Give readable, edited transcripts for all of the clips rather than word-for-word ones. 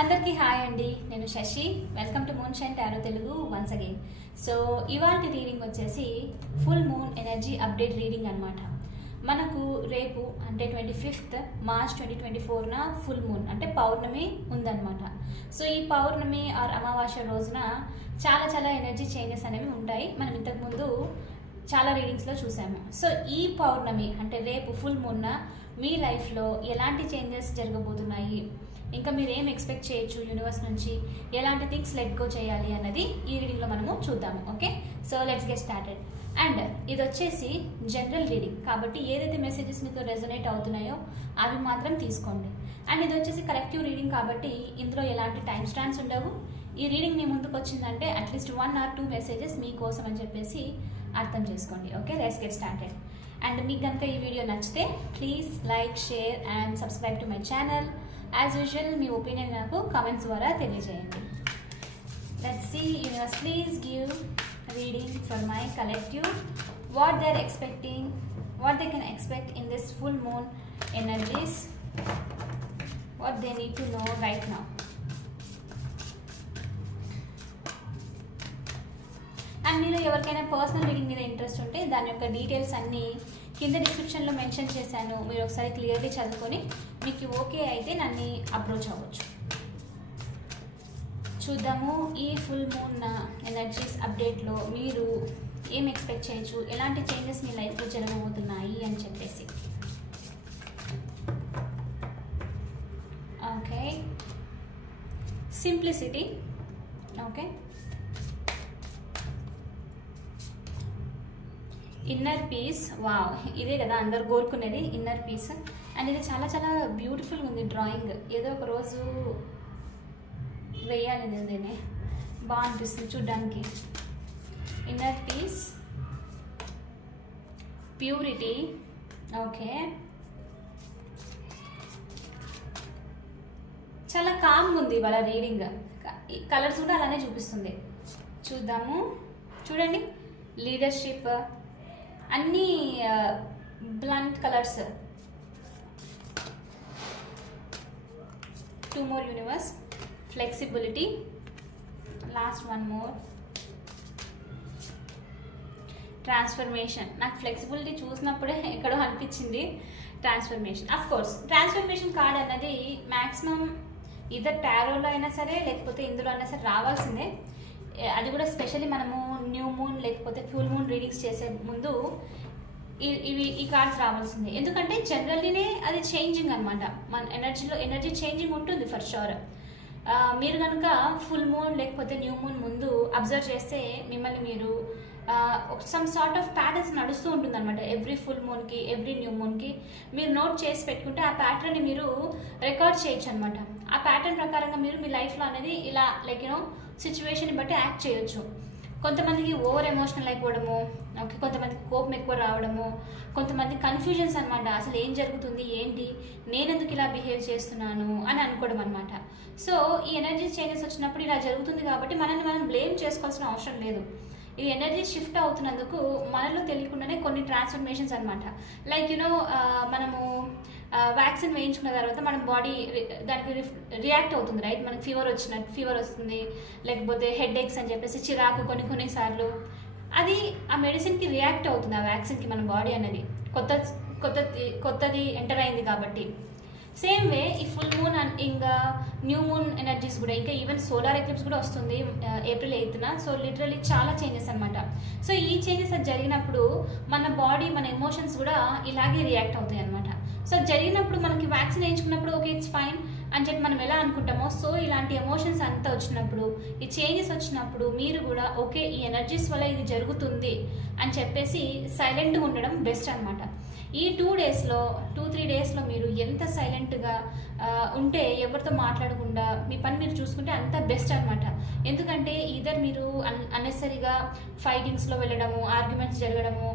అందరికీ హాయ్ అండి. నేను Shashi. Welcome to moon shine tarot Telugu once again. So ఇవాల్టి రీడింగ్ వచ్చేసి full moon energy update reading అనమాట. మనకు రేపు అంటే 25th మార్చ్ 2024న ఫుల్ మూన్ అంటే పౌర్ణమి ఉందన్నమాట. సో ఈ పౌర్ణమి ఆర్ అమావాస్య రోజున చాలా ఎనర్జీ చేంజెస్ అనేవి ఉంటాయి. మనం ఇంతకుముందు చాలా రీడింగ్స్లో చూసాము. సో ఈ పౌర్ణమి అంటే రేపు ఫుల్ మూన్న మీ లైఫ్లో ఎలాంటి చేంజెస్ జరగబోతున్నాయి, ఇంకా మీరు ఏం ఎక్స్పెక్ట్ చేయొచ్చు యూనివర్స్ నుంచి, ఎలాంటి థింగ్స్ లెట్ గో చేయాలి అన్నది ఈ రీడింగ్లో మనము చూద్దాము. Okay, so let's get started. And ఇది వచ్చేసి జనరల్ రీడింగ్ కాబట్టి ఏదైతే మెసేజెస్ మీతో రెజొనేట్ అవుతున్నాయో అవి మాత్రం తీసుకోండి. అండ్ ఇది వచ్చేసి కలెక్టివ్ రీడింగ్ కాబట్టి ఇందులో ఎలాంటి టైం స్టాంప్స్ ఉండవు. ఈ రీడింగ్ మీ ముందుకు వచ్చిందంటే అట్లీస్ట్ 1 or 2 మెసేజెస్ మీకోసం అని చెప్పేసి అర్థం చేసుకోండి. Okay, let's get started. And మీకు కనుక ఈ వీడియో నచ్చితే please like, share and subscribe to my channel. As usual మీ ఒపీనియన్ నాకు కామెంట్స్ ద్వారా తెలియజేయండి. Let's see universe please give reading for my collective, what they're expecting, what they can expect in this full moon energies, what they need to know right now. And మీరు ఎవరికైనా personal reading మీద interest ఉంటే దాని యొక్క details అన్నీ కింద డిస్క్రిప్షన్లో mention చేశాను. మీరు ఒకసారి క్లియర్లీ చదువుకొని మీకు ఓకే అయితే నన్ను అప్రోచ్ అవ్వచ్చు. చూద్దాము ఈ ఫుల్ మూన్ ఎనర్జీస్ అప్డేట్లో మీరు ఏం ఎక్స్పెక్ట్ చేయొచ్చు, ఎలాంటి చేంజెస్ మీ లైఫ్లో జరగబోతున్నాయి అని చెప్పేసి. Okay, simplicity. Okay, inner peace. Wow, ఇదే కదా అందరు కోరుకునేది, ఇన్నర్ పీస్. అండ్ ఇది చాలా బ్యూటిఫుల్గా ఉంది డ్రాయింగ్. ఏదో ఒక రోజు వేయాలి, ఇదేనే బాగా అనిపిస్తుంది చూడ్డానికి. Inner peace, purity. ఓకే, చాలా కామ్గా ఉంది ఇవాళ రీడింగ్. కలర్స్ కూడా అలానే చూపిస్తుంది. చూద్దాము, చూడండి. లీడర్షిప్, అన్నీ blunt colours. 2 more universe. Flexibility, last 1 more. Transformation. నాకు ఫ్లెక్సిబిలిటీ చూసినప్పుడే ఎక్కడో అనిపించింది transformation. Of course transformation card అన్నది మ్యాక్సిమం ఇద్దరు టారోలో అయినా సరే లేకపోతే ఇందులో అయినా సరే రావాల్సిందే. అది కూడా స్పెషల్లీ మనము న్యూ మూన్ లేకపోతే ఫుల్ మూన్ రీడింగ్స్ చేసే ముందు ఈ కార్డ్స్ రావాల్సిందే. ఎందుకంటే జనరల్లీనే అది చేంజింగ్ అనమాట. మన ఎనర్జీ చేంజింగ్ ఉంటుంది ఫర్ షూర్. మీరు కనుక ఫుల్ మూన్ లేకపోతే న్యూ మూన్ ముందు అబ్జర్వ్ చేస్తే మిమ్మల్ని మీరు సమ్ సార్ట్ ఆఫ్ ప్యాటర్న్స్ నడుస్తూ ఉంటుంది అనమాట. ఎవ్రీ ఫుల్ మూన్కి, ఎవ్రీ న్యూ మూన్కి మీరు నోట్ చేసి పెట్టుకుంటే ఆ ప్యాటర్న్ని మీరు రికార్డ్ చేయొచ్చు అనమాట. ఆ ప్యాటర్న్ ప్రకారంగా మీరు మీ లైఫ్లో అనేది ఇలా లైక్ సిచ్యువేషన్ బట్టి యాక్ట్ చేయొచ్చు. కొంతమందికి ఓవర్ ఎమోషనల్ అయిపోవడము, ఓకే, కొంతమందికి కోపం ఎక్కువ రావడము, కొంతమంది కన్ఫ్యూజన్స్ అనమాట. అసలు ఏం జరుగుతుంది, ఏంటి, నేను ఎందుకు ఇలా బిహేవ్ చేస్తున్నాను అని అనుకోవడం అనమాట. సో ఈ ఎనర్జీ చేంజెస్ వచ్చినప్పుడు ఇలా జరుగుతుంది కాబట్టి మనం బ్లేమ్ చేసుకోవాల్సిన అవసరం లేదు. ఇది ఎనర్జీ షిఫ్ట్ అవుతున్నందుకు మనలో తెలియకుండానే కొన్ని ట్రాన్స్ఫర్మేషన్స్ అనమాట. లైక్ మనము వ్యాక్సిన్ వేయించుకున్న తర్వాత మన బాడీ దానికి రియాక్ట్ అవుతుంది, రైట్? మనకి ఫీవర్ వస్తుంది, లేకపోతే హెడ్ ఏక్స్ అని చెప్పేసి చిరాకు కొన్నిసార్లు అది ఆ మెడిసిన్కి రియాక్ట్ అవుతుంది, ఆ వ్యాక్సిన్కి మన బాడీ అనేది. కొత్తది ఎంటర్ అయింది కాబట్టి. సేమ్ వే ఈ ఫుల్ మూన్ ఇంకా న్యూ మూన్ ఎనర్జీస్ కూడా, ఇంకా ఈవెన్ సోలార్ ఎక్లిప్స్ కూడా వస్తుంది April 8th. సో లిటరలీ చాలా చేంజెస్ అనమాట. సో ఈ చేంజెస్ అది జరిగినప్పుడు మన బాడీ, మన ఎమోషన్స్ కూడా ఇలాగే రియాక్ట్ అవుతాయి అనమాట. సో జరిగినప్పుడు మనకి వ్యాక్సిన్ వేయించుకున్నప్పుడు ఓకే ఇట్స్ ఫైన్ అని చెప్పి మనం ఎలా అనుకుంటామో, సో ఇలాంటి ఎమోషన్స్ అంతా వచ్చినప్పుడు, ఈ చేంజెస్ వచ్చినప్పుడు మీరు కూడా ఓకే ఈ ఎనర్జీస్ వల్ల ఇది జరుగుతుంది అని చెప్పేసి సైలెంట్గా ఉండడం బెస్ట్ అనమాట. ఈ 2-3 డేస్లో మీరు ఎంత సైలెంట్గా ఉంటే, ఎవరితో మాట్లాడకుండా మీ పని మీరు చూసుకుంటే అంత బెస్ట్ అనమాట. ఎందుకంటే ఇద్దరు మీరు అన్నెసరీగా ఫైటింగ్స్లో వెళ్ళడము, ఆర్గ్యుమెంట్స్ జరగడము,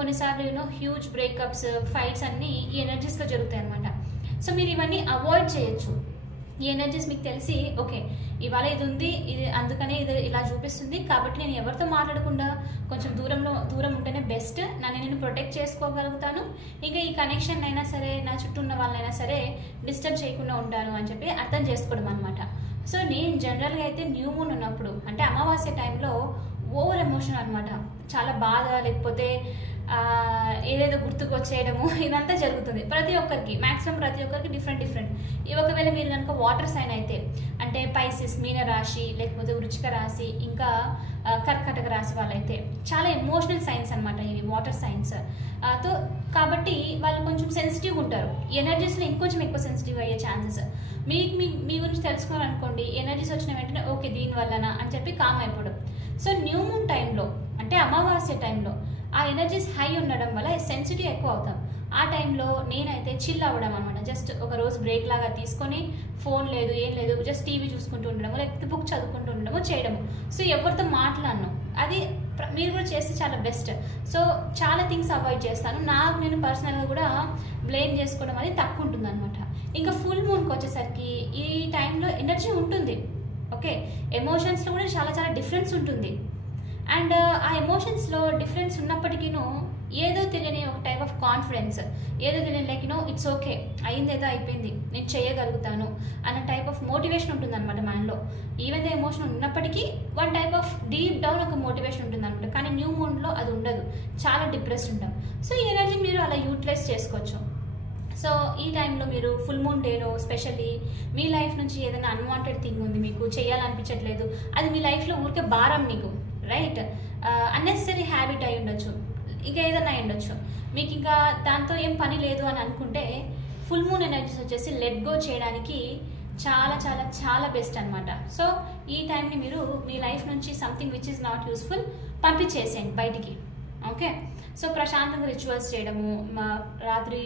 కొన్నిసార్లు హ్యూజ్ బ్రేకప్స్, ఫైట్స్ అన్నీ ఈ ఎనర్జీస్లో జరుగుతాయి అనమాట. సో మీరు ఇవన్నీ అవాయిడ్ చేయొచ్చు. ఈ ఎనర్జీస్ మీకు తెలిసి ఓకే ఇవాళ ఇది ఉంది, ఇది అందుకనే ఇది ఇలా చూపిస్తుంది కాబట్టి నేను ఎవరితో మాట్లాడకుండా కొంచెం దూరం ఉంటేనే బెస్ట్, నన్ను నేను ప్రొటెక్ట్ చేసుకోగలుగుతాను, ఇంకా ఈ కనెక్షన్ అయినా సరే నా చుట్టూ ఉన్న వాళ్ళైనా సరే డిస్టర్బ్ చేయకుండా ఉంటాను అని చెప్పి అర్థం చేసుకోవడం అనమాట. సో నేను జనరల్గా అయితే న్యూ మూన్ ఉన్నప్పుడు అంటే అమావాస్య టైంలో ఓవర్ ఎమోషన్ అనమాట, చాలా బాధ, లేకపోతే ఏదేదో గుర్తుకు వచ్చేయడము ఇదంతా జరుగుతుంది ప్రతి ఒక్కరికి, మ్యాక్సిమం ప్రతి ఒక్కరికి డిఫరెంట్. ఒకవేళ మీరు కనుక వాటర్ సైన్ అయితే అంటే పైసిస్ మీన రాశి, లేకపోతే వృచ్చిక రాశి, ఇంకా కర్కటక రాశి వాళ్ళైతే చాలా ఎమోషనల్ సైన్స్ అనమాట ఇవి వాటర్ సైన్స్. కాబట్టి వాళ్ళు కొంచెం సెన్సిటివ్గా ఉంటారు, ఎనర్జీస్లో ఇంకొంచెం ఎక్కువ సెన్సిటివ్ అయ్యే ఛాన్సెస్. మీకు మీ గురించి తెలుసుకోవాలనుకోండి, ఎనర్జీస్ వచ్చిన వెంటనే ఓకే దీనివల్లనా అని చెప్పి కామ్ అయిపోవడం. సో న్యూ మూన్ టైంలో అంటే అమావాస్య టైంలో ఆ ఎనర్జీస్ హై ఉండడం వల్ల సెన్సిటివ్ ఎక్కువ అవుతాం. ఆ టైంలో నేనైతే చిల్ అవ్వడం అనమాట, జస్ట్ ఒక రోజు బ్రేక్ లాగా తీసుకొని ఫోన్ లేదు ఏం లేదు, జస్ట్ టీవీ చూసుకుంటూ ఉండడము, లేకపోతే బుక్ చదువుకుంటూ ఉండడము చేయడము. సో ఎవరితో మాట్లాడను, అది మీరు కూడా చేస్తే చాలా బెస్ట్. సో చాలా థింగ్స్ అవాయిడ్ చేస్తాను, నాకు నేను పర్సనల్గా కూడా బ్లేమ్ చేసుకోవడం అది తక్కువ ఉంటుంది అనమాట. ఇంకా ఫుల్ మూన్కి వచ్చేసరికి ఈ టైంలో ఎనర్జీ ఉంటుంది, ఓకే, ఎమోషన్స్లో కూడా చాలా డిఫరెన్స్ ఉంటుంది. అండ్ ఆ ఎమోషన్స్లో డిఫరెన్స్ ఉన్నప్పటికీను ఏదో తెలియని ఒక టైప్ ఆఫ్ కాన్ఫిడెన్స్, ఏదో తెలియని లైక్ ఇట్స్ ఓకే, అయిందేదో అయిపోయింది, నేను చేయగలుగుతాను అన్న టైప్ ఆఫ్ మోటివేషన్ ఉంటుంది అనమాట మనలో. ఈవెన్ ద ఎమోషన్ ఉన్నప్పటికీ one type of deep down ఒక మోటివేషన్ ఉంటుంది అనమాట. కానీ న్యూ మూన్లో అది ఉండదు, చాలా డిప్రెస్డ్ ఉంటాం. సో ఈ ఎనర్జీ మీరు అలా యూటిలైజ్ చేసుకోవచ్చు. సో ఈ టైంలో మీరు ఫుల్ మూన్ డేలో స్పెషల్లీ మీ లైఫ్ నుంచి ఏదైనా అన్వాంటెడ్ థింగ్ ఉంది, మీకు చేయాలనిపించట్లేదు, అది మీ లైఫ్లో ఊరికే భారం మీకు, రైట్, అన్నెసరీ హ్యాబిట్ అయి ఉండొచ్చు, ఇంకా ఏదైనా అయి ఉండొచ్చు, మీకు ఇంకా దాంతో ఏం పని లేదు అని అనుకుంటే ఫుల్ మూన్ ఎనర్జీస్ వచ్చేసి లెట్ గో చేయడానికి చాలా బెస్ట్ అనమాట. సో ఈ టైంని మీరు మీ లైఫ్ నుంచి something which is not useful పంపించేసేయండి బయటికి, ఓకే. సో ప్రశాంతంగా రిచువల్స్ చేయడము, రాత్రి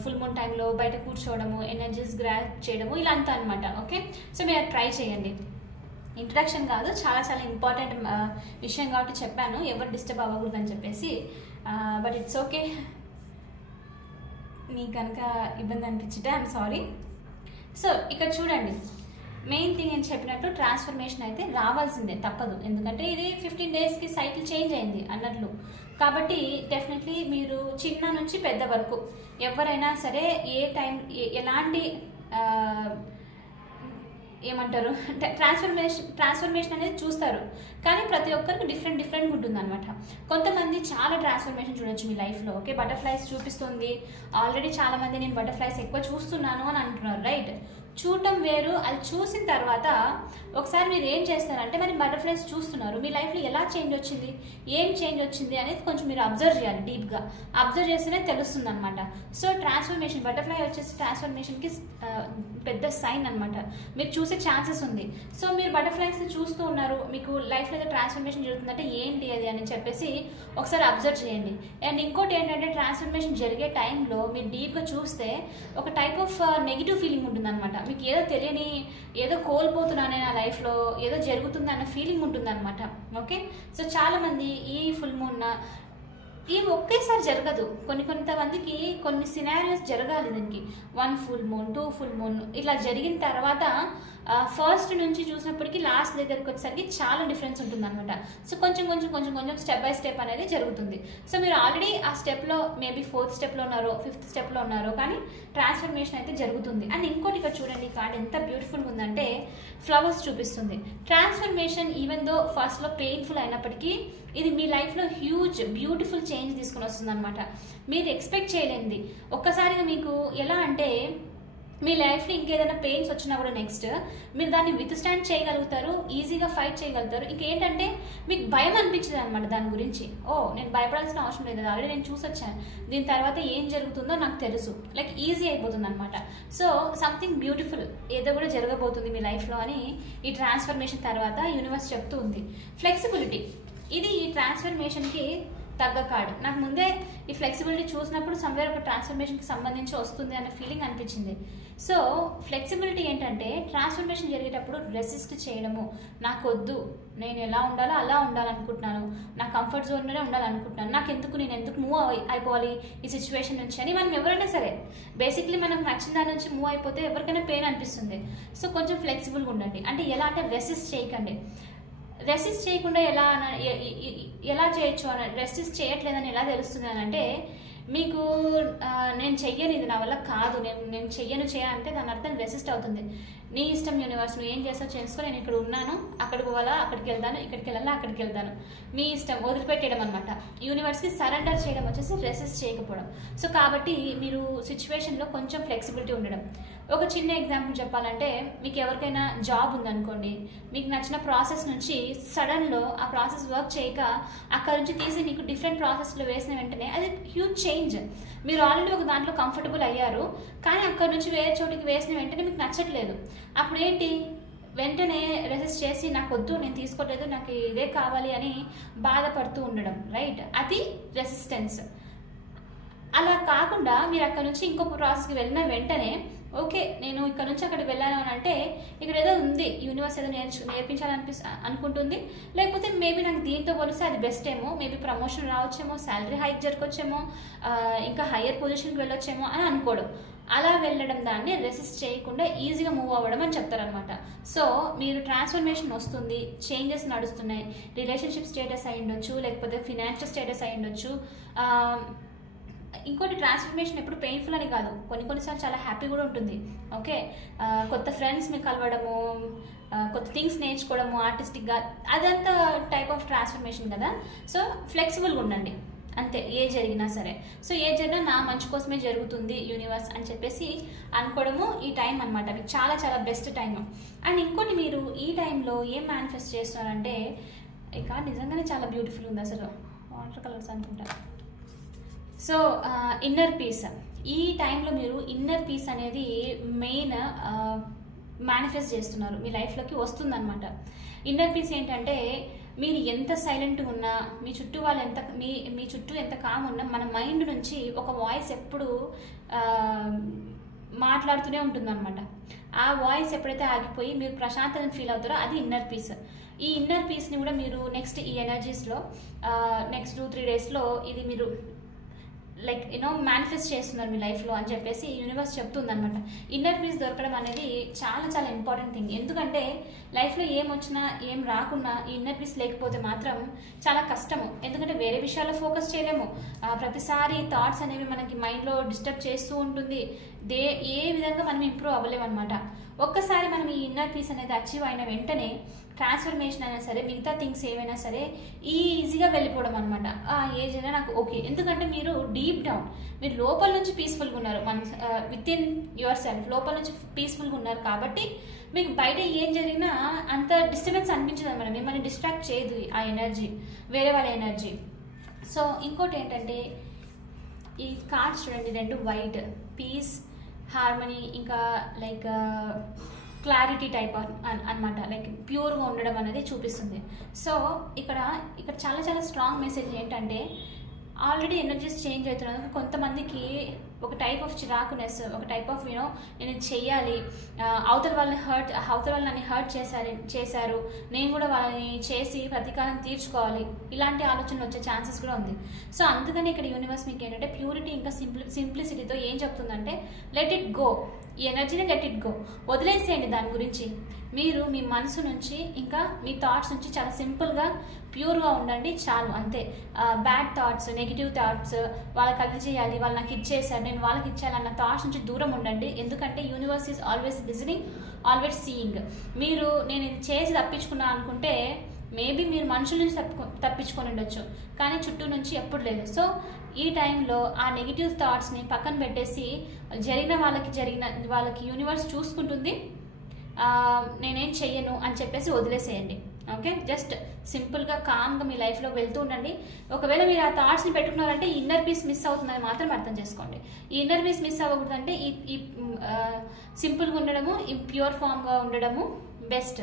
ఫుల్ మూన్ టైంలో బయట కూర్చోవడము, ఎనర్జీస్ గ్రాప్ చేయడము, ఇలా అంతా అనమాట, ఓకే. సో మీరు ట్రై చేయండి. ఇంట్రడక్షన్ కాదు, చాలా ఇంపార్టెంట్ విషయం కాబట్టి చెప్పాను, ఎవరు డిస్టర్బ్ అవ్వకూడదు అని చెప్పేసి. బట్ ఇట్స్ ఓకే, మీకు కనుక ఇబ్బంది అనిపించితే ఐఎమ్ సారీ. సో ఇక్కడ చూడండి, మెయిన్ థింగ్ అని చెప్పినట్టు ట్రాన్స్ఫర్మేషన్ అయితే రావాల్సిందే, తప్పదు. ఎందుకంటే ఇది 15 డేస్కి సైకిల్ చేంజ్ అయింది అన్నట్లు. కాబట్టి డెఫినెట్లీ మీరు చిన్న నుంచి పెద్ద వరకు ఎవరైనా సరే ఏ టైం ఎలాంటి ఏమంటారు ట్రాన్స్ఫర్మేషన్ అనేది చూస్తారు. కానీ ప్రతి ఒక్కరికి డిఫరెంట్గా ఉంటుంది అనమాట. కొంతమంది చాలా ట్రాన్స్ఫర్మేషన్ చూడొచ్చు మీ లైఫ్లో, ఓకే. బటర్ఫ్లైస్ చూపిస్తుంది ఆల్రెడీ, చాలా మంది నేను బటర్ఫ్లైస్ ఎక్కువ చూస్తున్నాను అని అంటున్నారు, రైట్. చూడటం వేరు, అది చూసిన తర్వాత ఒకసారి మీరు ఏం చేస్తారంటే, మరి బటర్ఫ్లైస్ చూస్తున్నారు, మీ లైఫ్లో ఎలా చేంజ్ వచ్చింది, ఏం చేంజ్ వచ్చింది అనేది కొంచెం మీరు అబ్జర్వ్ చేయాలి, డీప్గా అబ్జర్వ్ చేస్తేనే తెలుస్తుంది అనమాట. సో ట్రాన్స్ఫర్మేషన్, బటర్ఫ్లై వచ్చేసి ట్రాన్స్ఫర్మేషన్కి పెద్ద సైన్ అనమాట, మీరు చూసే ఛాన్సెస్ ఉంది. సో మీరు బటర్ఫ్లైస్ని చూస్తూ ఉన్నారు, మీకు లైఫ్లో ఏదో ట్రాన్స్ఫర్మేషన్ జరుగుతుందంటే ఏంటి అది అని చెప్పేసి ఒకసారి అబ్జర్వ్ చేయండి. అండ్ ఇంకోటి ఏంటంటే, ట్రాన్స్ఫర్మేషన్ జరిగే టైంలో మీరు డీప్గా చూస్తే ఒక టైప్ ఆఫ్ నెగిటివ్ ఫీలింగ్ ఉంటుంది అనమాట. మీకు ఏదో తెలియని, ఏదో కోల్పోతున్నానే నా లైఫ్లో, ఏదో జరుగుతుంది అన్న ఫీలింగ్ ఉంటుంది అనమాట, ఓకే. సో చాలామంది ఈ ఫుల్ మూన్ ఇవి ఒకేసారి జరగదు, కొంతమందికి కొన్ని సినారియోస్ జరగాలి దీనికి. 1 ఫుల్ మూన్, 2 ఫుల్ మూన్ ఇట్లా జరిగిన తర్వాత ఫస్ట్ నుంచి చూసినప్పటికీ లాస్ట్ దగ్గరికి వచ్చేసరికి చాలా డిఫరెన్స్ ఉంటుంది అనమాట. సో కొంచెం స్టెప్ బై స్టెప్ అనేది జరుగుతుంది. సో మీరు ఆల్రెడీ ఆ స్టెప్లో మేబీ 4th స్టెప్లో ఉన్నారో 5th స్టెప్లో ఉన్నారో, కానీ ట్రాన్స్ఫర్మేషన్ అయితే జరుగుతుంది. అండ్ ఇంకోటి ఇక్కడ చూడండి, కార్డ్ ఎంత బ్యూటిఫుల్గా ఉందంటే ఫ్లవర్స్ చూపిస్తుంది. ట్రాన్స్ఫర్మేషన్ ఈవెన్ దో ఫస్ట్లో పెయిన్ఫుల్ అయినప్పటికీ ఇది మీ లైఫ్లో హ్యూజ్ బ్యూటిఫుల్ చేంజ్ తీసుకుని వస్తుంది అనమాట. మీరు ఎక్స్పెక్ట్ చేయలేనిది ఒక్కసారిగా మీకు ఎలా అంటే, మీ లైఫ్లో ఇంకేదైనా పెయిన్స్ వచ్చినా కూడా నెక్స్ట్ మీరు దాన్ని విత్ స్టాండ్ చేయగలుగుతారు, ఈజీగా ఫైట్ చేయగలుగుతారు. ఇంకేంటంటే మీకు భయం అనిపించదు అనమాట దాని గురించి. నేను భయపడాల్సిన అవసరం లేదు, ఆల్రెడీ నేను చూసొచ్చాను, దీని తర్వాత ఏం జరుగుతుందో నాకు తెలుసు, లైక్ ఈజీ అయిపోతుంది అనమాట. సో సంథింగ్ బ్యూటిఫుల్ ఏదో కూడా జరగబోతుంది మీ లైఫ్లో అని ఈ ట్రాన్స్ఫర్మేషన్ తర్వాత యూనివర్స్ చెప్తూ ఉంది. ఫ్లెక్సిబిలిటీ, ఇది ఈ ట్రాన్స్ఫర్మేషన్కి తగ్గ కార్డు. నాకు ముందే ఈ ఫ్లెక్సిబిలిటీ చూసినప్పుడు సమ్వేర్ ఒక ట్రాన్స్ఫర్మేషన్కి సంబంధించి వస్తుంది అనే ఫీలింగ్ అనిపించింది. సో ఫ్లెక్సిబిలిటీ ఏంటంటే, ట్రాన్స్ఫర్మేషన్ జరిగేటప్పుడు రెసిస్ట్ చేయడము, నాకు వద్దు, నేను ఎలా ఉండాలో అలా ఉండాలనుకుంటున్నాను, నా కంఫర్ట్ జోన్లోనే ఉండాలనుకుంటున్నాను, నేను ఎందుకు మూవ్ అయిపోవాలి ఈ సిచ్యువేషన్ నుంచి అని. మనం ఎవరైనా సరే బేసిక్లీ మనకు నచ్చిన దాని నుంచి మూవ్ అయిపోతే ఎవరికైనా పెయిన్ అనిపిస్తుంది. సో కొంచెం ఫ్లెక్సిబుల్గా ఉండండి. అంటే ఎలా అంటే రెసిస్ట్ చేయకండి. రెసిస్ట్ చేయకుండా ఎలా చేయొచ్చు అని, రెసిస్ట్ చేయట్లేదని ఎలా తెలుస్తుంది అని అంటే, మీకు నేను చెయ్యను, ఇది నా వల్ల కాదు, నేను చెయ్యను అంటే దాని అర్థం రెసిస్ట్ అవుతుంది. నీ ఇష్టం యూనివర్స్, నువ్వు ఏం చేస్తావు చేసుకో, నేను ఇక్కడ ఉన్నాను, అక్కడికి పోవాలా అక్కడికి వెళ్తాను, ఇక్కడికి వెళ్ళాలా అక్కడికి వెళ్తాను, మీ ఇష్టం, వదిలిపెట్టేయడం అనమాట. యూనివర్స్కి సరెండర్ చేయడం వచ్చేసి రెసిస్ట్ చేయకపోవడం. సో కాబట్టి మీరు సిచ్యువేషన్లో కొంచెం ఫ్లెక్సిబిలిటీ ఉండడం. ఒక చిన్న ఎగ్జాంపుల్ చెప్పాలంటే, మీకు ఎవరికైనా జాబ్ ఉందనుకోండి, మీకు నచ్చిన ప్రాసెస్ నుంచి సడన్లో ఆ ప్రాసెస్ వర్క్ చేయక అక్కడ నుంచి తీసి మీకు డిఫరెంట్ ప్రాసెస్లో వేసిన వెంటనే అది హ్యూజ్ చేంజ్. మీరు ఆల్రెడీ ఒక దాంట్లో కంఫర్టబుల్ అయ్యారు, కానీ అక్కడ నుంచి వేరే చోటికి వేసిన వెంటనే మీకు నచ్చట్లేదు. అప్పుడు ఏంటి, వెంటనే రెసిస్ట్ చేసి నాకు వద్దు, నేను తీసుకోలేదు, నాకు ఇదే కావాలి అని బాధపడుతూ ఉండడం, రైట్? అది రెసిస్టెన్స్. అలా కాకుండా మీరు అక్కడ నుంచి ఇంకొక ప్రాసెస్కి వెళ్ళిన వెంటనే ఓకే, నేను ఇక్కడ నుంచి అక్కడికి వెళ్ళాను అని అంటే ఇక్కడ ఏదో ఉంది, యూనివర్స్ ఏదో అనుకుంటుంది, లేకపోతే మేబీ నాకు దీంతో పోలిస్తే అది బెస్ట్ ఏమో, మేబీ ప్రమోషన్ రావచ్చేమో, శాలరీ హైక్ జరగవచ్చేమో, ఇంకా హయ్యర్ పొజిషన్కి వెళ్ళొచ్చేమో అని అనుకోవడం. అలా వెళ్ళడం దాన్ని రెసిస్ట్ చేయకుండా ఈజీగా మూవ్ అవ్వడం అని చెప్తారనమాట. సో మీరు ట్రాన్స్ఫర్మేషన్ వస్తుంది, చేంజెస్ నడుస్తున్నాయి, రిలేషన్షిప్ స్టేటస్ అయి ఉండొచ్చు, లేకపోతే ఫినాన్షియల్ స్టేటస్ అయి ఉండొచ్చు. ఇంకోటి, ట్రాన్స్ఫర్మేషన్ ఎప్పుడు పెయిన్ఫుల్ అని కాదు, కొన్నిసార్లు చాలా హ్యాపీ కూడా ఉంటుంది. ఓకే, కొత్త ఫ్రెండ్స్ మీకు కలవడము, కొత్త థింగ్స్ నేర్చుకోవడము ఆర్టిస్టిక్గా, అదంతా టైప్ ఆఫ్ ట్రాన్స్ఫర్మేషన్ కదా. సో ఫ్లెక్సిబుల్గా ఉండండి అంతే, ఏ జరిగినా సరే. సో ఏ జరిగినా నా మంచి కోసమే జరుగుతుంది యూనివర్స్ అని చెప్పేసి అనుకోవడము ఈ టైం అనమాట. మీకు చాలా చాలా బెస్ట్ టైం. అండ్ ఇంకోటి, మీరు ఈ టైంలో ఏం మేనిఫెస్ట్ చేస్తున్నారంటే, ఇక నిజంగానే చాలా బ్యూటిఫుల్ ఉంది అసలు, వాటర్ కలర్స్ అనుకుంటా. సో ఇన్నర్ పీస్, ఈ టైంలో మీరు ఇన్నర్ పీస్ అనేది మెయిన్ మేనిఫెస్ట్ చేస్తున్నారు, మీ లైఫ్లోకి వస్తుందన్నమాట. ఇన్నర్ పీస్ ఏంటంటే, మీరు ఎంత సైలెంట్గా ఉన్నా, మీ చుట్టూ వాళ్ళు ఎంత మీ చుట్టూ ఎంత కామ్ ఉన్నా, మన మైండ్ నుంచి ఒక వాయిస్ ఎప్పుడు మాట్లాడుతూనే ఉంటుందన్నమాట. ఆ వాయిస్ ఎప్పుడైతే ఆగిపోయి మీరు ప్రశాంతతను ఫీల్ అవుతారో అది ఇన్నర్ పీస్. ఈ ఇన్నర్ పీస్ని కూడా మీరు నెక్స్ట్ ఈ ఎనర్జీస్లో నెక్స్ట్ 2-3 డేస్లో ఇది మీరు లైక్ మేనిఫెస్ట్ చేస్తున్నారు మీ లైఫ్లో అని చెప్పేసి యూనివర్స్ చెప్తుంది అనమాట. ఇన్నర్ పీస్ దొరకడం అనేది చాలా చాలా ఇంపార్టెంట్ థింగ్. ఎందుకంటే లైఫ్లో ఏం వచ్చినా ఏం రాకున్నా ఈ ఇన్నర్ పీస్ లేకపోతే మాత్రం చాలా కష్టము. ఎందుకంటే వేరే విషయాల్లో ఫోకస్ చేయలేము, ప్రతిసారి థాట్స్ అనేవి మనకి మైండ్లో డిస్టర్బ్ చేస్తూ ఉంటుంది, ఏ విధంగా మనం ఇంప్రూవ్ అవ్వలేము అనమాట. ఒక్కసారి మనం ఈ ఇన్నర్ పీస్ అనేది అచీవ్ అయిన వెంటనే ట్రాన్స్ఫర్మేషన్ అయినా సరే, మిగతా థింగ్స్ ఏవైనా సరే ఈజీగా వెళ్ళిపోవడం అనమాట. ఏజ్ అయినా నాకు ఓకే, ఎందుకంటే మీరు డీప్ డౌన్, మీరు లోపల నుంచి పీస్ఫుల్గా ఉన్నారు, విత్ ఇన్ యువర్ సెల్ఫ్ లోపల నుంచి పీస్ఫుల్గా ఉన్నారు కాబట్టి మీకు బయట ఏం జరిగినా అంత డిస్టర్బెన్స్ అనిపించదు అనమాట, మిమ్మల్ని డిస్ట్రాక్ట్ చేయదు ఆ ఎనర్జీ, వేరే వాళ్ళ ఎనర్జీ. సో ఇంకోటి ఏంటంటే, ఈ కార్డ్స్ చూడండి, 2 వైట్, పీస్, హార్మనీ, ఇంకా లైక్ క్లారిటీ టైప్ అనమాట, లైక్ ప్యూర్గా ఉండడం అనేది చూపిస్తుంది. సో ఇక్కడ చాలా చాలా స్ట్రాంగ్ మెసేజ్ ఏంటంటే, ఆల్రెడీ ఎనర్జీస్ చేంజ్ అవుతున్నారు. కొంతమందికి ఒక టైప్ ఆఫ్ చిరాకునెస్, ఒక టైప్ ఆఫ్ నేను చెయ్యాలి, అవతల వాళ్ళు నన్ను హర్ట్ చేశారు, నేను కూడా వాళ్ళని చేసి ప్రతీకారం తీర్చుకోవాలి, ఇలాంటి ఆలోచనలు వచ్చే ఛాన్సెస్ కూడా ఉంది. సో అందుకని ఇక్కడ యూనివర్స్ మీకు ఏంటంటే ప్యూరిటీ ఇంకా సింప్లిసిటీతో ఏం చెప్తుందంటే, లెట్ ఇట్ గో, ఈ ఎనర్జీని లెట్ ఇట్ గో, వదిలేసేయండి దాని గురించి. మీరు మీ మనసు నుంచి ఇంకా మీ థాట్స్ నుంచి చాలా సింపుల్గా ప్యూర్గా ఉండండి చాలు, అంతే. బ్యాడ్ థాట్స్, నెగిటివ్ థాట్స్, వాళ్ళకి అది చేయాలి, వాళ్ళు నాకు ఇచ్చేసారు, నేను వాళ్ళకి ఇచ్చేయాలన్న థాట్స్ నుంచి దూరం ఉండండి. ఎందుకంటే universe is always listening, always seeing. మీరు నేను ఇది చేసి తప్పించుకున్నా అనుకుంటే మేబీ మీరు మనుషుల నుంచి తప్పించుకొని ఉండొచ్చు, కానీ చుట్టూ నుంచి ఎప్పుడు లేదు. సో ఈ టైంలో ఆ నెగిటివ్ థాట్స్ని పక్కన పెట్టేసి జరిగిన వాళ్ళకి యూనివర్స్ చూసుకుంటుంది, నేనేం చెయ్యను అని చెప్పేసి వదిలేసేయండి. ఓకే, జస్ట్ సింపుల్గా కామ్గా మీ లైఫ్లో వెళ్తూ ఉండండి. ఒకవేళ మీరు ఆ థాట్స్ని పెట్టుకున్నారంటే ఈ ఇన్నర్ పీస్ మిస్ అవుతుందని మాత్రం అర్థం చేసుకోండి. ఈ ఇన్నర్ పీస్ మిస్ అవ్వకూడదంటే ఈ సింపుల్గా ఉండడము, ఈ ప్యూర్ ఫామ్గా ఉండడము బెస్ట్.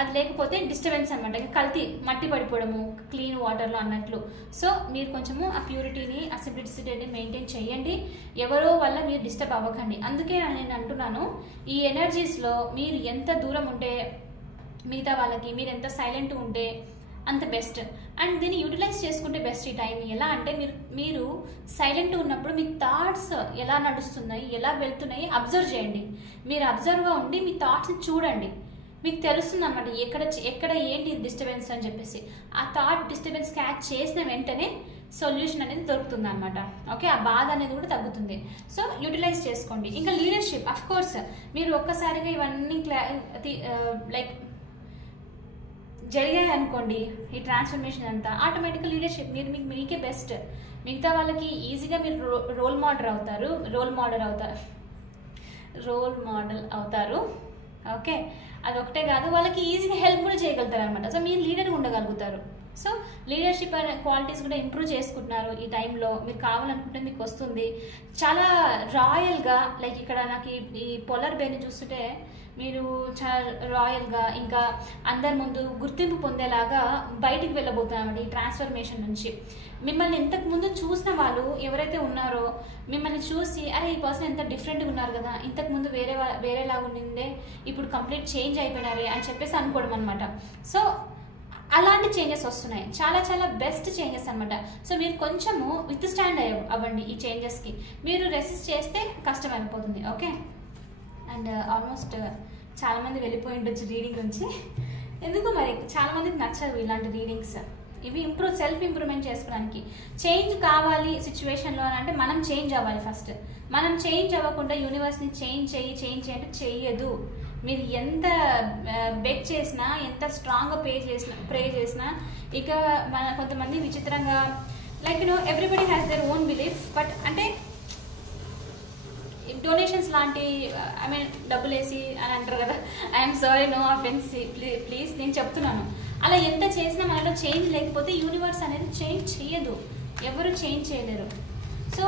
అది లేకపోతే డిస్టర్బెన్స్ అనమాట, కల్తీ మట్టి పడిపోవడము క్లీన్ వాటర్లో అన్నట్లు. సో మీరు కొంచెము ఆ ప్యూరిటీని, ఆ సింప్లిసిటీని మెయింటైన్ చేయండి, ఎవరో వల్ల మీరు డిస్టర్బ్ అవ్వకండి. అందుకే నేను అంటున్నాను, ఈ ఎనర్జీస్లో మీరు ఎంత దూరం ఉంటే మిగతా వాళ్ళకి, మీరు ఎంత సైలెంట్ ఉంటే అంత బెస్ట్. అండ్ దీన్ని యూటిలైజ్ చేసుకుంటే బెస్ట్ ఈ టైం. ఎలా అంటే మీరు సైలెంట్ ఉన్నప్పుడు మీ థాట్స్ ఎలా నడుస్తున్నాయి, ఎలా వెళ్తున్నాయి అబ్జర్వ్ చేయండి. మీరు అబ్జర్వ్గా ఉండి మీ థాట్స్ని చూడండి, మీకు తెలుస్తుంది అనమాట ఎక్కడ ఏంటి డిస్టర్బెన్స్ అని చెప్పేసి. ఆ థాట్ డిస్టర్బెన్స్ క్యాచ్ చేసిన వెంటనే సొల్యూషన్ అనేది దొరుకుతుంది అనమాట. ఓకే, ఆ బాధ అనేది కూడా తగ్గుతుంది. సో యూటిలైజ్ చేసుకోండి. ఇంకా లీడర్షిప్, అఫ్ కోర్స్ మీరు ఒక్కసారిగా ఇవన్నీ లైక్ జరిగాయి అనుకోండి, ఈ ట్రాన్స్ఫర్మేషన్ అంతా ఆటోమేటిక్గా లీడర్షిప్ మీకే బెస్ట్. మిగతా వాళ్ళకి ఈజీగా మీరు రోల్ మోడల్ అవుతారు. ఓకే, అదొకటే కాదు, వాళ్ళకి ఈజీగా హెల్ప్ కూడా చేయగలుగుతారు అనమాట. సో మీరు లీడర్గా ఉండగలుగుతారు. సో లీడర్షిప్ అనే క్వాలిటీస్ కూడా ఇంప్రూవ్ చేసుకుంటున్నారు ఈ టైంలో. మీరు కావాలనుకుంటే మీకు వస్తుంది. చాలా రాయల్గా, లైక్ ఇక్కడ నాకు ఈ పోలార్ బేర్ని చూస్తుంటే మీరు చాలా రాయల్గా, ఇంకా అందరి ముందు గుర్తింపు పొందేలాగా బయటికి వెళ్ళబోతున్నామండి ఈ ట్రాన్స్ఫర్మేషన్ నుంచి. మిమ్మల్ని ఇంతకు ముందు చూసిన వాళ్ళు ఎవరైతే ఉన్నారో మిమ్మల్ని చూసి అరే ఈ పర్సన్ ఎంత డిఫరెంట్గా ఉన్నారు కదా, ఇంతకు ముందు వేరేలాగా ఉండిందే, ఇప్పుడు కంప్లీట్ చేంజ్ అయిపోయినారే అని చెప్పేసి అనుకోవడం అనమాట. సో అలాంటి చేంజెస్ వస్తున్నాయి, చాలా చాలా బెస్ట్ చేంజెస్ అనమాట. సో మీరు కొంచెము విత్ స్టాండ్ అవ్వండి ఈ చేంజెస్కి. మీరు రెసిస్ట్ చేస్తే కష్టం అయిపోతుంది. ఓకే, అండ్ ఆల్మోస్ట్ చాలామంది వెళ్ళిపోయి ఉండొచ్చు రీడింగ్ నుంచి. ఎందుకు మరి చాలామందికి నచ్చదు ఇలాంటి రీడింగ్స్. ఇవి సెల్ఫ్ ఇంప్రూవ్మెంట్ చేసుకోవడానికి. చేంజ్ కావాలి సిచ్యువేషన్లో అని అంటే మనం చేంజ్ అవ్వాలి ఫస్ట్. మనం చేంజ్ అవ్వకుండా యూనివర్స్ని చేంజ్ అంటే చెయ్యదు. మీరు ఎంత బెగ్ చేసినా, ఎంత స్ట్రాంగ్గా ప్రే చేసినా, ఇక కొంతమంది విచిత్రంగా like everybody has their own belief. But అంటే డొనేషన్స్ లాంటి డబ్బులు వేసి అని అంటారు కదా, I'm sorry, no offence, please నేను చెప్తున్నాను. అలా ఎంత చేసినా మనలో చేంజ్ లేకపోతే యూనివర్స్ అనేది చేంజ్ చేయదు, ఎవరు చేంజ్ చేయలేరు. సో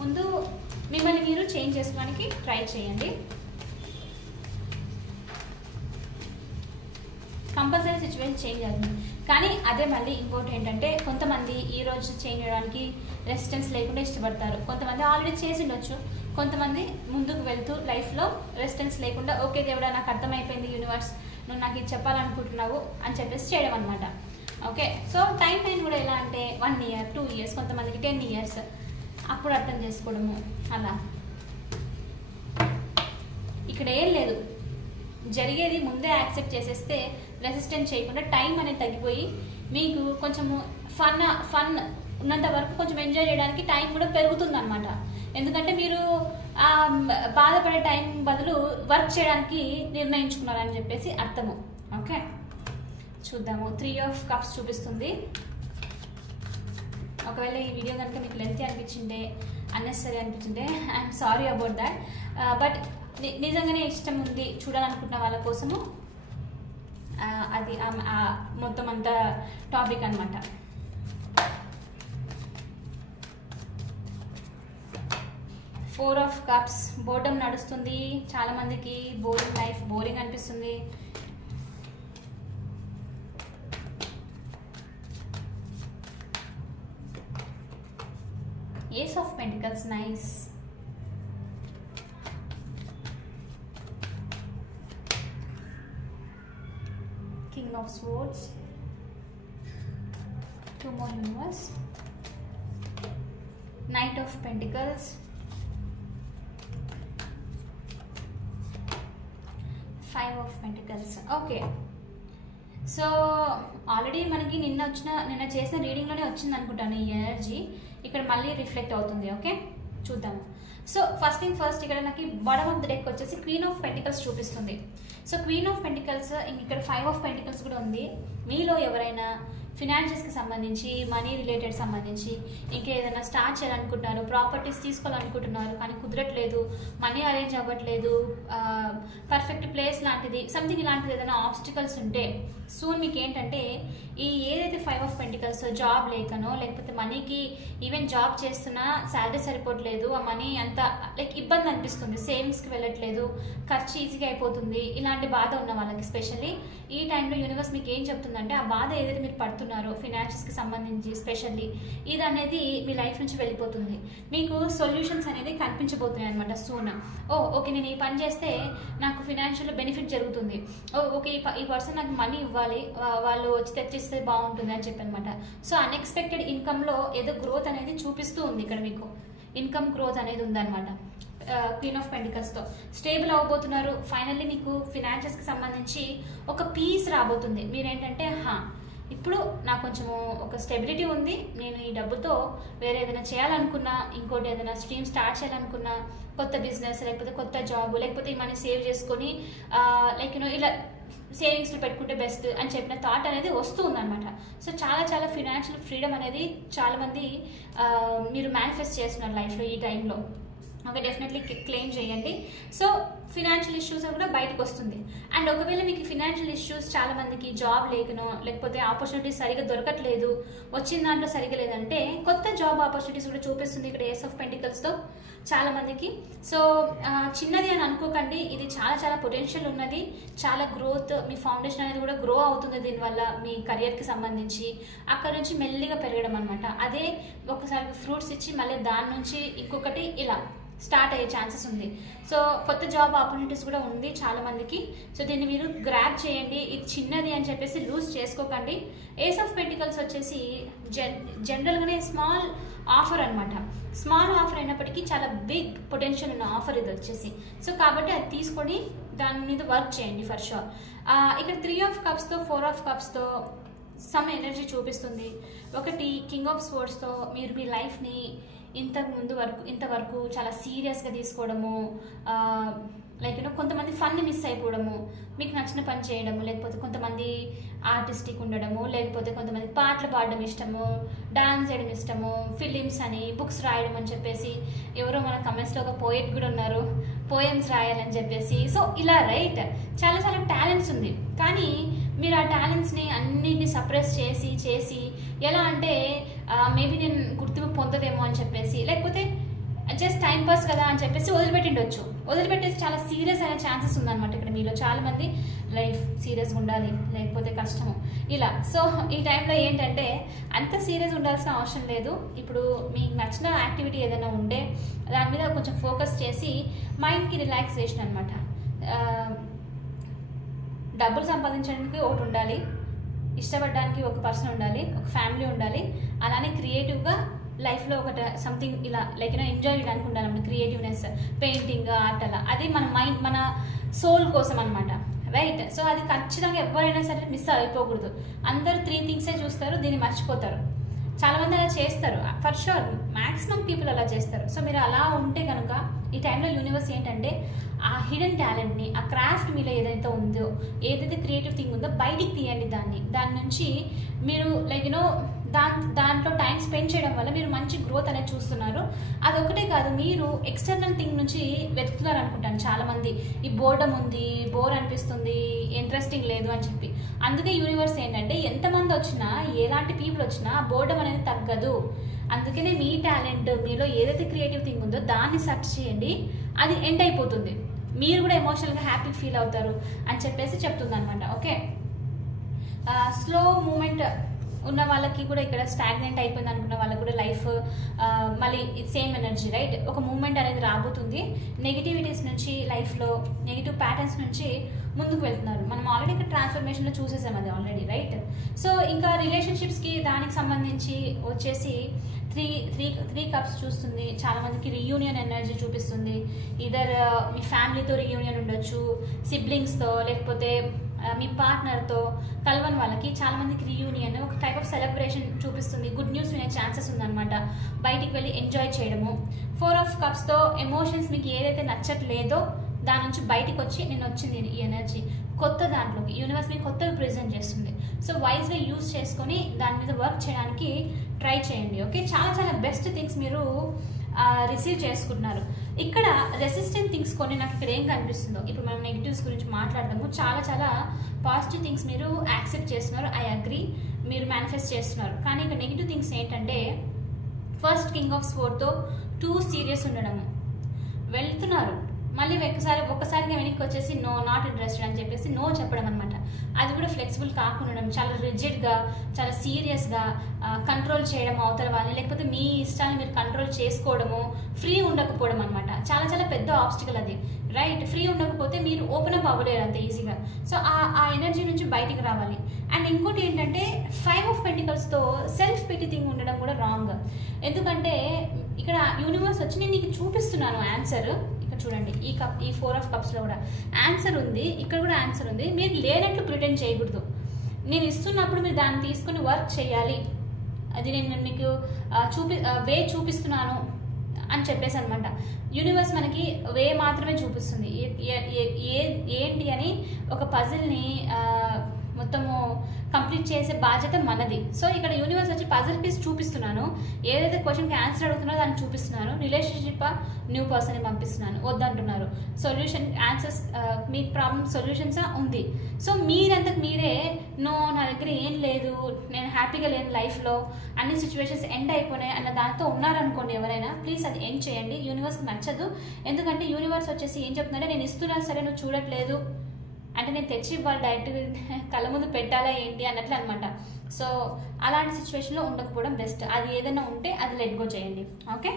ముందు మిమ్మల్ని మీరు చేంజ్ చేసుకోవడానికి ట్రై చేయండి. కంపల్సరీ సిచ్యువేషన్ చేంజ్ అవుతుంది. కానీ అదే మళ్ళీ ఇంకోటి ఏంటంటే, కొంతమంది ఈ రోజు చేంజ్ చేయడానికి రెసిస్టెన్స్ లేకుండా ఇష్టపడతారు. కొంతమంది ఆల్రెడీ చేసి ఉండొచ్చు. కొంతమంది ముందుకు వెళ్తూ లైఫ్లో రెసిస్టెన్స్ లేకుండా ఓకే దేవుడా నాకు అర్థమైపోయింది, యూనివర్స్ నువ్వు నాకు ఇది చెప్పాలనుకుంటున్నావు అని చెప్పేసి చేయడం అనమాట. ఓకే, సో టైం కూడా ఎలా అంటే 1 year 2 years, కొంతమందికి 10 years అప్పుడు అర్థం చేసుకోవడము. అలా ఇక్కడ ఏం లేదు, జరిగేది ముందే యాక్సెప్ట్ చేసేస్తే రెసిస్టెన్స్ చేయకుండా టైం అనేది తగ్గిపోయి మీకు కొంచెము ఫన్ ఉన్నంత వరకు కొంచెం ఎంజాయ్ చేయడానికి టైం కూడా పెరుగుతుంది అనమాట. ఎందుకంటే మీరు బాధపడే టైం బదులు వర్క్ చేయడానికి నిర్ణయించుకున్నారని చెప్పేసి అర్థము. ఓకే, చూద్దాము. 3 of Cups చూపిస్తుంది. ఒకవేళ ఈ వీడియో కనుక మీకు లెంతీ అనిపించిందే, అన్నెసరీ అనిపించిందే, I'm sorry about that. But నిజంగానే ఇష్టం ఉంది చూడాలనుకుంటున్న వాళ్ళ కోసము అది మొత్తం అంతా టాపిక్ అనమాట. Four of Cups, బోర్డం నడుస్తుంది. చాలా మందికి లైఫ్ బోరింగ్ అనిపిస్తుంది. Ace of Pentacles, nice. King of Swords, 2 more universe. Knight of Pentacles, 5 of Pentacles. Okay, so already మనకి నిన్న చేసిన రీడింగ్లోనే వచ్చింది అనుకుంటాను ఈ ఎనర్జీ. ఇక్కడ మళ్ళీ రిఫ్లెక్ట్ అవుతుంది. ఓకే, చూద్దాము. సో ఫస్ట్ థింగ్ ఫస్ట్, ఇక్కడ నాకు బాటమ్ ఆఫ్ ద డెక్ వచ్చేసి క్వీన్ ఆఫ్ పెంటికల్స్ చూపిస్తుంది. సో క్వీన్ ఆఫ్ పెంటికల్స్, ఇక్కడ 5 of Pentacles కూడా ఉంది. మీలో ఎవరైనా ఫినాన్షియల్స్కి సంబంధించి, మనీ రిలేటెడ్ సంబంధించి ఇంకా ఏదైనా స్టార్ట్ చేయాలనుకుంటున్నారు, ప్రాపర్టీస్ తీసుకోవాలనుకుంటున్నారు కానీ కుదరట్లేదు, మనీ అరేంజ్ అవ్వట్లేదు, పర్ఫెక్ట్ ప్లేస్ లాంటిది సంథింగ్ ఇలాంటిది ఏదైనా ఆబ్స్టికల్స్ ఉంటే సూన్ మీకు ఏంటంటే ఏదైతే 5 of Pentacles, జాబ్ లేకనో లేకపోతే మనీకి ఈవెన్ జాబ్ చేస్తున్నా శాలరీ సరిపోవట్లేదు, ఆ మనీ అంతా లైక్ ఇబ్బంది అనిపిస్తుంది, సేవింగ్స్కి వెళ్ళట్లేదు, ఖర్చు ఈజీగా అయిపోతుంది, ఇలాంటి బాధ ఉన్న వాళ్ళకి స్పెషల్లీ ఈ టైంలో యూనివర్స్ మీకు ఏం చెప్తుందంటే ఆ బాధ ఏదైతే మీరు పడుతున్నారో ఫినాన్షియల్స్కి సంబంధించి స్పెషల్లీ ఇది అనేది మీ లైఫ్ నుంచి వెళ్ళిపోతుంది. మీకు సొల్యూషన్స్ అనేది కనిపించబోతున్నాయి అనమాట సూన్. ఓకే నేను ఈ పని చేస్తే నాకు ఫినాన్షియల్ బెనిఫిట్ జరుగుతుంది, ఓకే ఈ పర్సన్ నాకు మనీ ఇవ్వాలి, వాళ్ళు వచ్చి తెచ్చిస్తే బాగుంటుంది అని చెప్పి అనమాట. సో అన్ఎక్స్పెక్టెడ్ ఇన్కమ్లో ఏదో గ్రోత్ అనేది చూపిస్తూ ఉంది. ఇక్కడ మీకు ఇన్కమ్ గ్రోత్ అనేది ఉందన్నమాట. క్వీన్ ఆఫ్ పెంటికల్స్తో స్టేబుల్ అవ్వబోతున్నారు. ఫైనల్లీ మీకు ఫినాన్షియల్స్కి సంబంధించి ఒక పీస్ రాబోతుంది. మీరేంటంటే ఇప్పుడు నాకు కొంచెము ఒక స్టెబిలిటీ ఉంది, నేను ఈ డబ్బుతో వేరే ఏదైనా చేయాలనుకున్నా, ఇంకోటి ఏదైనా స్ట్రీమ్ స్టార్ట్ చేయాలనుకున్నా, కొత్త బిజినెస్ లేకపోతే కొత్త జాబ్, లేకపోతే ఈ మనీ సేవ్ చేసుకొని లైక్ ఇలా సేవింగ్స్లో పెట్టుకుంటే బెస్ట్ అని చెప్పిన థాట్ అనేది వస్తూ ఉందన్నమాట. సో చాలా చాలా ఫినాన్షియల్ ఫ్రీడమ్ అనేది చాలామంది మీరు మేనిఫెస్ట్ చేస్తున్నారు లైఫ్లో ఈ టైంలో. ఓకే, డెఫినెట్లీ క్లెయిమ్ చేయండి. సో ఫినాన్షియల్ ఇష్యూస్ కూడా బయటకు వస్తుంది. అండ్ ఒకవేళ మీకు ఫినాన్షియల్ ఇష్యూస్ చాలా మందికి జాబ్ లేకనో లేకపోతే ఆపర్చునిటీస్ సరిగా దొరకట్లేదు, వచ్చిన దాంట్లో సరిగా లేదంటే కొత్త జాబ్ ఆపర్చునిటీస్ కూడా చూపిస్తుంది ఇక్కడ ఏస్ ఆఫ్ పెంటికల్స్తో చాలా మందికి. సో చిన్నది అని అనుకోకండి, ఇది చాలా చాలా పొటెన్షియల్ ఉన్నది, చాలా గ్రోత్, మీ ఫౌండేషన్ అనేది కూడా గ్రో అవుతుంది దీనివల్ల మీ కెరియర్కి సంబంధించి. అక్కడ నుంచి మెల్లిగా పెరగడం అనమాట. అదే ఒకసారి ఫ్రూట్స్ ఇచ్చి మళ్ళీ దాని నుంచి ఇంకొకటి ఇలా స్టార్ట్ అయ్యే ఛాన్సెస్ ఉంది. సో కొత్త జాబ్ ఆపర్చునిటీస్ కూడా ఉంది చాలా మందికి. సో దీన్ని మీరు గ్రాబ్ చేయండి. ఇది చిన్నది అని చెప్పేసి లూజ్ చేసుకోకండి. ఏస్ ఆఫ్ పెంటికల్స్ వచ్చేసి జనరల్గానే స్మాల్ ఆఫర్ అనమాట. స్మాల్ ఆఫర్ అయినప్పటికీ చాలా బిగ్ పొటెన్షియల్ ఉన్న ఆఫర్ ఇది వచ్చేసి. సో కాబట్టి అది తీసుకొని దాని మీద వర్క్ చేయండి ఫర్ షూర్. ఇక్కడ 3 ఆఫ్ కప్స్తో 4 ఆఫ్ కప్స్తో సమ్ ఎనర్జీ చూపిస్తుంది. ఒకటి కింగ్ ఆఫ్ స్వర్డ్స్తో మీరు మీ లైఫ్ని ఇంతవరకు చాలా సీరియస్గా తీసుకోవడము, లైక్ కొంతమంది ఫన్ మిస్ అయిపోవడము, మీకు నచ్చిన పని చేయడము, లేకపోతే కొంతమంది ఆర్టిస్టిక్ ఉండడము, లేకపోతే కొంతమంది పాటలు పాడడం ఇష్టము, డాన్స్ చేయడం ఇష్టము, ఫిలిమ్స్ అని, బుక్స్ రాయడం అని చెప్పేసి, ఎవరో మన కమెంట్స్లో ఒక పోయెట్ కూడా ఉన్నారు పోయమ్స్ రాయాలని చెప్పేసి. సో ఇలా రైట్ చాలా చాలా టాలెంట్స్ ఉంది, కానీ మీరు ఆ టాలెంట్స్ని అన్నింటినీ సప్రెస్ చేసి ఎలా అంటే మేబీ నేను గుర్తింపు పొందదేమో అని చెప్పేసి, లేకపోతే జస్ట్ టైం పాస్ కదా అని చెప్పేసి వదిలిపెట్టేసి చాలా సీరియస్ అయిన ఛాన్సెస్ ఉందన్నమాట ఇక్కడ మీలో చాలా మంది. లైఫ్ సీరియస్గా ఉండాలి లేకపోతే కష్టము ఇలా. సో ఈ టైంలో ఏంటంటే అంత సీరియస్ ఉండాల్సిన అవసరం లేదు. ఇప్పుడు మీకు నచ్చిన యాక్టివిటీ ఏదైనా ఉంటే దాని మీద కొంచెం ఫోకస్ చేసి మైండ్కి రిలాక్సేషన్ అనమాట. డబ్బులు సంపాదించడానికి ఒకటి ఉండాలి, ఇష్టపడడానికి ఒక పర్సన్ ఉండాలి, ఒక ఫ్యామిలీ ఉండాలి, అలానే క్రియేటివ్గా లైఫ్లో ఒకటి సంథింగ్ ఇలా లైక్ ఎంజాయ్ చేయడానికి ఉండాలన్నమాట. క్రియేటివ్నెస్, పెయింటింగ్, ఆర్ట్ అలా, అది మన మైండ్ మన సోల్ కోసం అనమాట, రైట్. సో అది ఖచ్చితంగా ఎవరైనా సరే మిస్ అయిపోకూడదు. అందరూ 3 థింగ్సే చూస్తారు, దీన్ని మర్చిపోతారు. చాలామంది అలా చేస్తారు, ఫర్ షూర్ మ్యాక్సిమం పీపుల్ అలా చేస్తారు. సో మీరు అలా ఉంటే కనుక ఈ టైంలో యూనివర్స్ ఏంటంటే ఆ హిడెన్ టాలెంట్ని, ఆ క్రాఫ్ట్ మీలో ఏదైతే ఉందో, ఏదైతే క్రియేటివ్ థింగ్ ఉందో బయటికి తీయండి. దాని నుంచి మీరు లైక్ దాంట్లో టైం స్పెండ్ చేయడం వల్ల మీరు మంచి గ్రోత్ అనేది చూస్తున్నారు. అదొకటే కాదు, మీరు ఎక్స్టర్నల్ థింగ్ నుంచి వెతుకుతున్నారు అనుకుంటాను చాలామంది. ఈ బోర్డమ్ ఉంది, బోర్ అనిపిస్తుంది, ఇంట్రెస్టింగ్ లేదు అని చెప్పి. అందుకే యూనివర్స్ ఏంటంటే ఎంతమంది వచ్చినా, ఎలాంటి పీపుల్ వచ్చినా బోర్డమ్ అనేది తగ్గదు. అందుకనే మీ టాలెంట్, మీలో ఏదైతే క్రియేటివ్ థింగ్ ఉందో దాన్ని సెర్చ్ చేయండి, అది ఎండ్ అయిపోతుంది. మీరు కూడా ఎమోషనల్గా హ్యాపీ ఫీల్ అవుతారు అని చెప్పేసి చెప్తుంది అనమాట. ఓకే, స్లో మూమెంట్ ఉన్న వాళ్ళకి కూడా ఇక్కడ స్టాగ్నెంట్ అయిపోయింది అనుకున్న వాళ్ళకి కూడా లైఫ్ మళ్ళీ సేమ్ ఎనర్జీ, రైట్. ఒక మూమెంట్ అనేది రాబోతుంది. నెగిటివిటీస్ నుంచి, లైఫ్లో నెగిటివ్ ప్యాటర్న్స్ నుంచి ముందుకు వెళ్తున్నారు. మనం ఆల్రెడీ ఇక్కడ ట్రాన్స్ఫర్మేషన్లో చూసేసాం అది ఆల్రెడీ, రైట్. సో ఇంకా రిలేషన్షిప్స్కి దానికి సంబంధించి వచ్చేసి త్రీ కప్స్ చూస్తుంది. చాలా మందికి రీయూనియన్ ఎనర్జీ చూపిస్తుంది. ఇదర్ మీ ఫ్యామిలీతో రీయూనియన్ ఉండొచ్చు, సిబ్లింగ్స్తో, లేకపోతే మీ పార్ట్నర్తో కలవని వాళ్ళకి చాలా మందికి రీయూనియన్, ఒక టైప్ ఆఫ్ సెలబ్రేషన్ చూపిస్తుంది. గుడ్ న్యూస్ వినే ఛాన్సెస్ ఉందన్నమాట. బయటికి వెళ్ళి ఎంజాయ్ చేయడము. 4 ఆఫ్ కప్స్తో ఎమోషన్స్, మీకు ఏదైతే నచ్చట్లేదో దాని నుంచి బయటికి వచ్చి నేను వచ్చింది ఈ ఎనర్జీ కొత్త దాంట్లోకి యూనివర్స్ మీకు కొత్తవి ప్రెజెంట్ చేస్తుంది. సో వైజ్గా యూజ్ చేసుకొని దాని మీద వర్క్ చేయడానికి ట్రై చేయండి. ఓకే, చాలా చాలా బెస్ట్ థింగ్స్ మీరు రిసీవ్ చేసుకుంటున్నారు. ఇక్కడ రెసిస్టెంట్ థింగ్స్ కొన్ని నాకు ఇక్కడ ఏం కనిపిస్తుందో, ఇప్పుడు మనం నెగిటివ్స్ గురించి మాట్లాడదాము. చాలా చాలా పాజిటివ్ థింగ్స్ మీరు యాక్సెప్ట్ చేస్తున్నారు, ఐ అగ్రీ, మీరు మేనిఫెస్ట్ చేస్తున్నారు. కానీ ఇక్కడ నెగిటివ్ థింగ్స్ ఏంటంటే ఫస్ట్ కింగ్ ఆఫ్ స్పోర్ట్తో టూ సీరియస్ ఉండడము, వెళ్తున్నారు మళ్ళీ ఒక్కసారిగా వెనక్కి వచ్చేసి నో, నాట్ ఇంట్రెస్టెడ్ అని చెప్పేసి నో చెప్పడం అనమాట. అది కూడా ఫ్లెక్సిబుల్ కాకుండా చాలా రిజిడ్గా, చాలా సీరియస్గా కంట్రోల్ చేయడం అవతల వాళ్ళని, లేకపోతే మీ ఇష్టాన్ని మీరు కంట్రోల్ చేసుకోవడము, ఫ్రీ ఉండకపోవడం అనమాట. చాలా చాలా పెద్ద ఆబ్స్టికల్ అది, రైట్. ఫ్రీ ఉండకపోతే మీరు ఓపెన్ అప్ అవ్వలేరు అంత ఈజీగా. సో ఆ ఎనర్జీ నుంచి బయటికి రావాలి. అండ్ ఇంకోటి ఏంటంటే 5 ఆఫ్ పెంటికల్స్తో సెల్ఫ్ పిటీ థింగ్ ఉండడం కూడా రాంగ్. ఎందుకంటే ఇక్కడ యూనివర్స్ వచ్చి నేను నీకు చూపిస్తున్నాను ఆన్సర్. చూడండి, ఈ 4 ఆఫ్ కప్స్లో కూడా ఆన్సర్ ఉంది, ఇక్కడ కూడా ఆన్సర్ ఉంది. మీరు లేనట్లు ప్రిటెండ్ చేయకూడదు. నేను ఇస్తున్నప్పుడు మీరు దాన్ని తీసుకుని వర్క్ చేయాలి, అది నేను మీకు చూపిస్తున్నాను అని చెప్పేసి అనమాట. యూనివర్స్ మనకి వే మాత్రమే చూపిస్తుంది, ఏంటి అని ఒక పజిల్ని మొత్తము కంప్లీట్ చేసే బాధ్యత మనది. సో ఇక్కడ యూనివర్స్ వచ్చి పజిల్ పీస్ చూపిస్తున్నాను, ఏదైతే క్వశ్చన్కి ఆన్సర్ అడుగుతున్నారో దాన్ని చూపిస్తున్నాను. రిలేషన్షిప్ న్యూ పర్సన్ని పంపిస్తున్నాను, వద్దంటున్నారు. సొల్యూషన్ ఆన్సర్స్, మీ ప్రాబ్లమ్ సొల్యూషన్సా ఉంది. సో మీరంతకు మీరే నో నా దగ్గర ఏం లేదు, నేను హ్యాపీగా లేని లైఫ్లో, అన్ని సిచ్యువేషన్స్ ఎండ్ అయిపోయినాయి అన్న దాంతో ఉన్నారనుకోండి ఎవరైనా, ప్లీజ్ అది ఎండ్ చేయండి. యూనివర్స్కి నచ్చదు. ఎందుకంటే యూనివర్స్ వచ్చేసి ఏం చెప్తుందంటే, నేను ఇస్తున్నా సరే నువ్వు చూడట్లేదు అంటే నేను తెచ్చి వాళ్ళు డైరెక్ట్ కళ్ళ ముందు పెట్టాలా ఏంటి అన్నట్లు అనమాట. సో అలాంటి సిచ్యువేషన్లో ఉండకపోవడం బెస్ట్. అది ఏదైనా ఉంటే అది లెట్ గో చేయండి. ఓకే,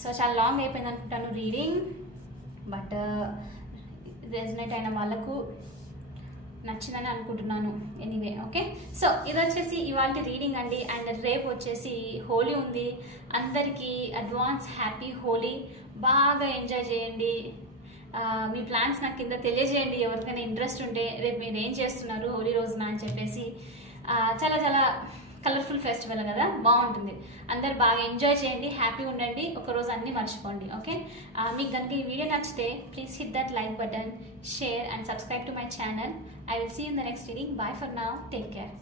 సో చాలా లాంగ్ అయిపోయింది అనుకుంటాను రీడింగ్, బట్ రెజనేట్ అయిన వాళ్ళకు నచ్చిందని అనుకుంటున్నాను. ఎనీవే ఓకే, సో ఇది వచ్చేసి ఇవాళ రీడింగ్ అండి. అండ్ రేపు వచ్చేసి హోలీ ఉంది. అందరికీ అడ్వాన్స్ హ్యాపీ హోలీ. బాగా ఎంజాయ్ చేయండి. మీ ప్లాన్స్ నాకు కింద తెలియజేయండి, ఎవరికైనా ఇంట్రెస్ట్ ఉంటే రేపు మీరు ఏం చేస్తున్నారు హోలీ రోజున అని చెప్పేసి. చాలా చాలా కలర్ఫుల్ ఫెస్టివల్ కదా, బాగుంటుంది. అందరు బాగా ఎంజాయ్ చేయండి, హ్యాపీ ఉండండి, ఒకరోజు అన్నీ మర్చిపోండి. ఓకే, మీకు కనుక ఈ వీడియో నచ్చితే please hit that like button, share and subscribe to my channel. I will see you in the next reading. Bye for now. Take care.